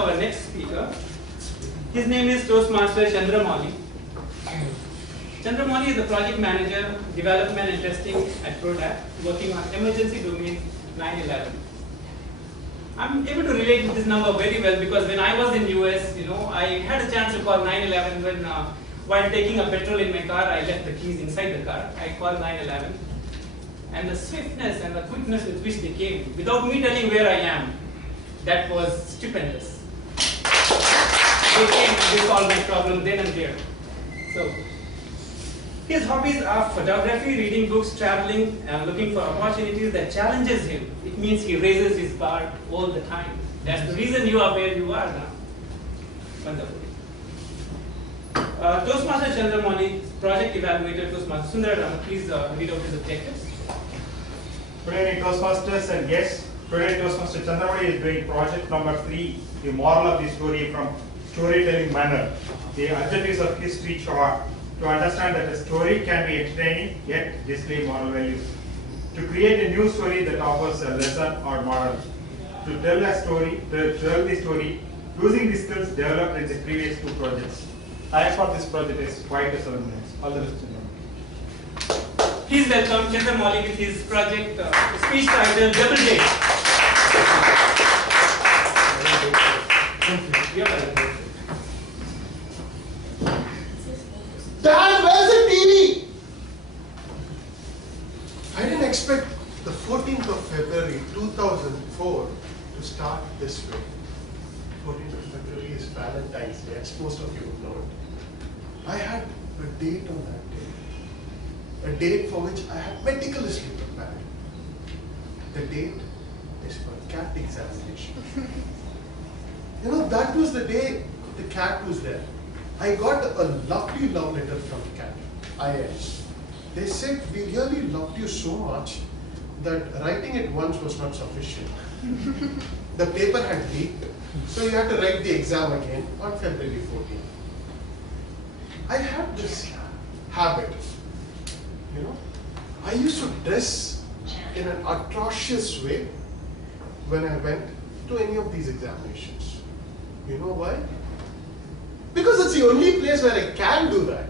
Our next speaker, his name is Toastmasters Chandramouli. Chandramouli is the project manager, development and testing at Product, working on emergency domain 911. I'm able to relate with this number very well because when I was in US, I had a chance to call 911 when while taking a petrol in my car, I left the keys inside the car. I called 911, and the swiftness and the quickness with which they came, without me telling where I am, that was stupendous. They came and they solved my problem then and there. So, his hobbies are photography, reading books, traveling, and looking for opportunities that challenges him. It means he raises his bar all the time. That's the reason you are where you are now. Wonderful. Toastmaster Chandramouli, project evaluator Toastmaster Sundarama, please read out his objectives. Good evening, Toastmasters and guests. Today, Toastmaster Chandramouli is doing project number 3, the moral of the story from storytelling manner. The objectives of history chart. To understand that a story can be entertaining yet display moral values. To create a new story that offers a lesson or moral. To tell the story using the skills developed in the previous 2 projects. Time for this project is 5 to 7 minutes. All the best to you. Please welcome Chandramouli with his project speech title Double Date. Dad, where's the TV? I didn't expect the 14th of February 2004 to start this way. 14th of February is Valentine's Day, as most of you know it. I had a date on that day. A date for which I had meticulously prepared. The date is for cat examination. That was the day the cat was there. I got a lovely love letter from the cat, IS. They said, we really loved you so much that writing it once was not sufficient. The paper had leaked, so you had to write the exam again on February 14th. I had this habit, I used to dress in an atrocious way when I went to any of these examinations. You know why? Because it's the only place where I can do that.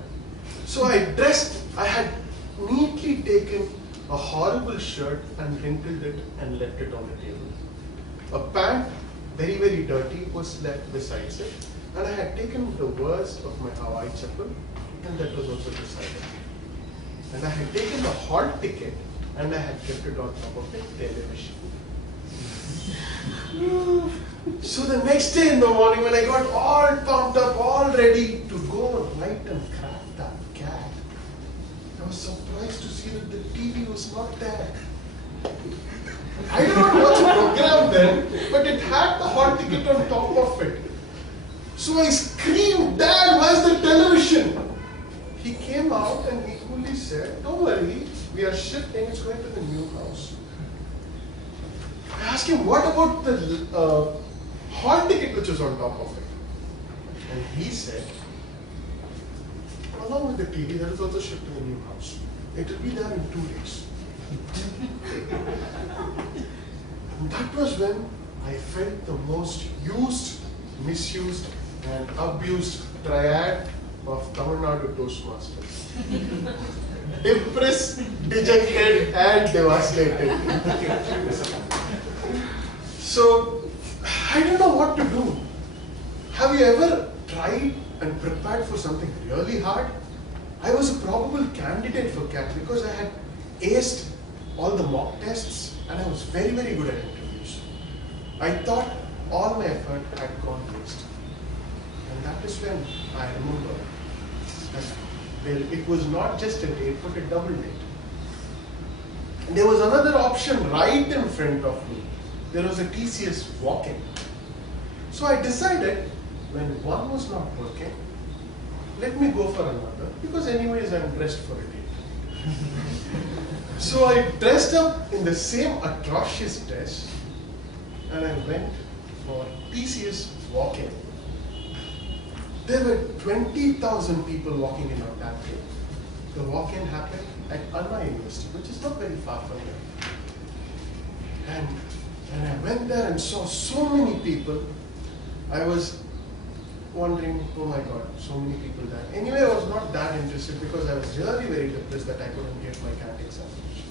So I had neatly taken a horrible shirt and wrinkled it and left it on the table. A pant, very, very dirty, was left beside it. And I had taken the worst of my Hawaii chapel, and that was also beside it. And I had taken the hall ticket, and I had kept it on top of a television. So the next day in the morning, when I got all pumped up, all ready to go right and crack that cat, I was surprised to see that the TV was not there. I did not watch a program then, but it had the hall ticket on top of it. So I screamed, Dad, where's the television? He came out and he coolly said, don't worry, we are shifting, it's going to the new house. I asked him, what about the hall ticket which was on top of it? And he said, along with the TV, that is also shipped to the new house. It will be there in 2 days. And that was when I felt the most used, misused, and abused triad of Tamil Nadu Toastmasters. Depressed, dejected, and devastated. So, I don't know what to do. Have you ever tried and prepared for something really hard? I was a probable candidate for CAT because I had aced all the mock tests and I was very, very good at interviews. I thought all my effort had gone waste. And that is when I remember that it was not just a date, but a double date. And there was another option right in front of me. There was a TCS walk-in. So I decided, when one was not working, let me go for another, because anyways I'm dressed for a date. So I dressed up in the same atrocious dress, and I went for TCS walk-in. There were 20,000 people walking in on that day. The walk-in happened at Anna University, which is not very far from here. And I went there and saw so many people. I was wondering, oh my God, so many people died. Anyway, I was not that interested because I was really very depressed that I couldn't get my CAT examination.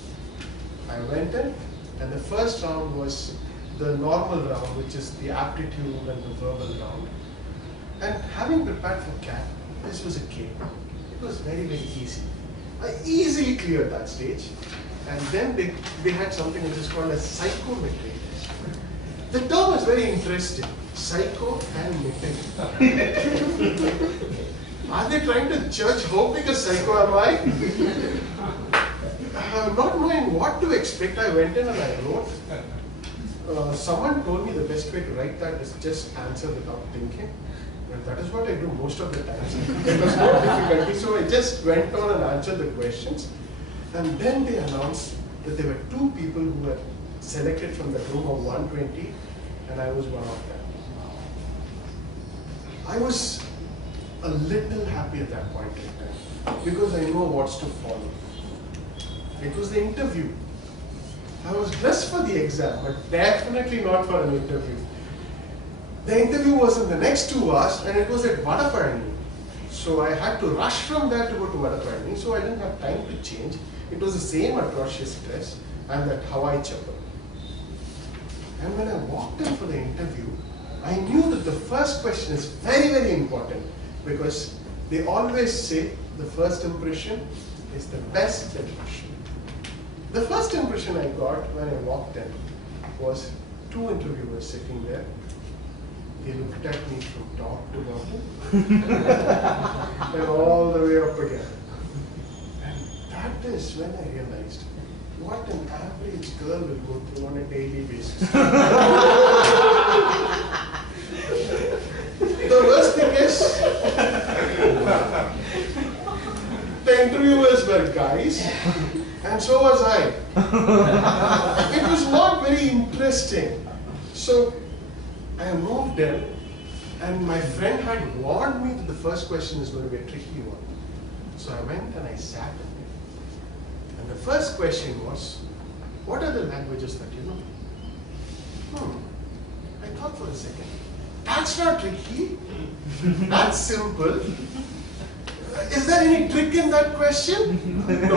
I went in, and the first round was the normal round, which is the aptitude and the verbal round. And having prepared for CAT, this was a game. It was very, very easy. I easily cleared that stage. And then they had something which is called a psychometry test. The term is very interesting. Psycho and metric. Are they trying to judge how big a psycho am I? Not knowing what to expect, I went in and I wrote. Someone told me the best way to write that is just answer without thinking. And that is what I do most of the times. It was no difficulty, so I just went on and answered the questions. And then they announced that there were 2 people who were selected from the room of 120, and I was one of them. I was a little happy at that point in time because I know what's to follow. It was the interview. I was dressed for the exam, but definitely not for an interview. The interview was in the next 2 hours, and it was at Vadapalani. So I had to rush from there to go to Vadapalani, so I didn't have time to change. It was the same atrocious dress and that Hawaii chappal. And when I walked in for the interview, I knew that the first question is very, very important because they always say the first impression is the best impression. The first impression I got when I walked in was 2 interviewers sitting there. They looked at me from top to bottom and all the way up again. And that is when I realized what an average girl will go through on a daily basis. The worst thing is, the interviewers were guys, and so was I. It was not very interesting. So I moved in, and my friend had warned me that the first question is going to be a tricky one. So I went and I sat in it. And the first question was, what are the languages that you know? I thought for a second, that's not tricky. That's simple. Is there any trick in that question? No,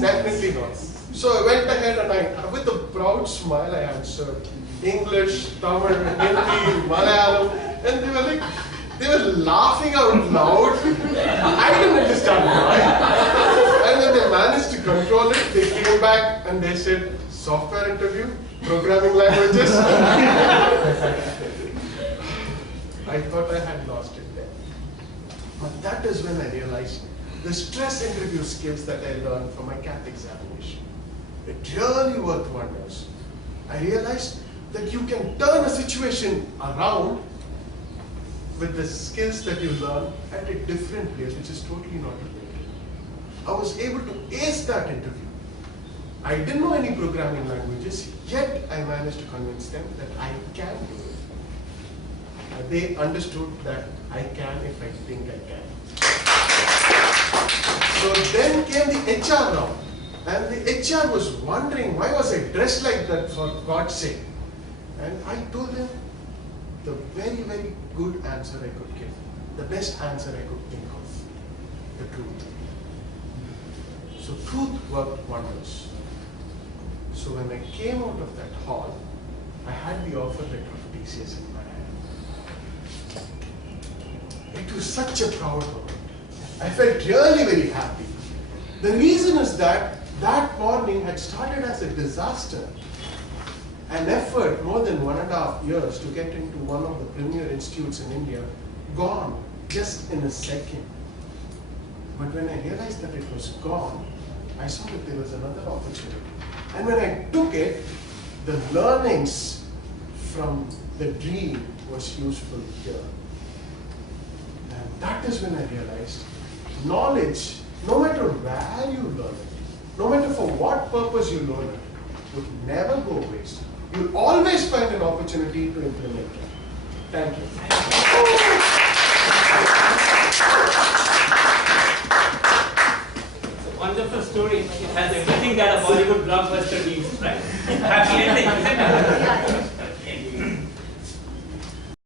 definitely not. So I went ahead and with a proud smile, I answered English, Tamil, Hindi, Malayalam, and they were laughing out loud. I didn't understand why. And when they managed to control it, they came back and they said, software interview, programming languages. I thought I had lost it there. But that is when I realized the stress interview skills that I learned from my CAT examination. It really worked wonders. I realized that you can turn a situation around with the skills that you learn at a different place, which is totally not related. I was able to ace that interview. I didn't know any programming languages, yet I managed to convince them that I can do it. They understood that I can if I think I can. So then came the HR round. And the HR was wondering, why was I dressed like that, for God's sake? And I told them the very, very good answer I could give. The best answer I could think of. The truth. So truth worked wonders. So when I came out of that hall, I had the offer letter of TCS in my hand. It was such a proud moment. I felt really very happy. The reason is that morning had started as a disaster. An effort more than 1.5 years to get into one of the premier institutes in India, gone just in a second. But when I realized that it was gone, I saw that there was another opportunity. And when I took it, the learnings from the dream was useful here. And that is when I realized knowledge, no matter where you learn it, no matter for what purpose you learn it, would never go waste. You'll always find an opportunity to implement it. Thank you. It's a wonderful story. It has everything that a Bollywood blockbuster needs, right? Happy ending, isn't it?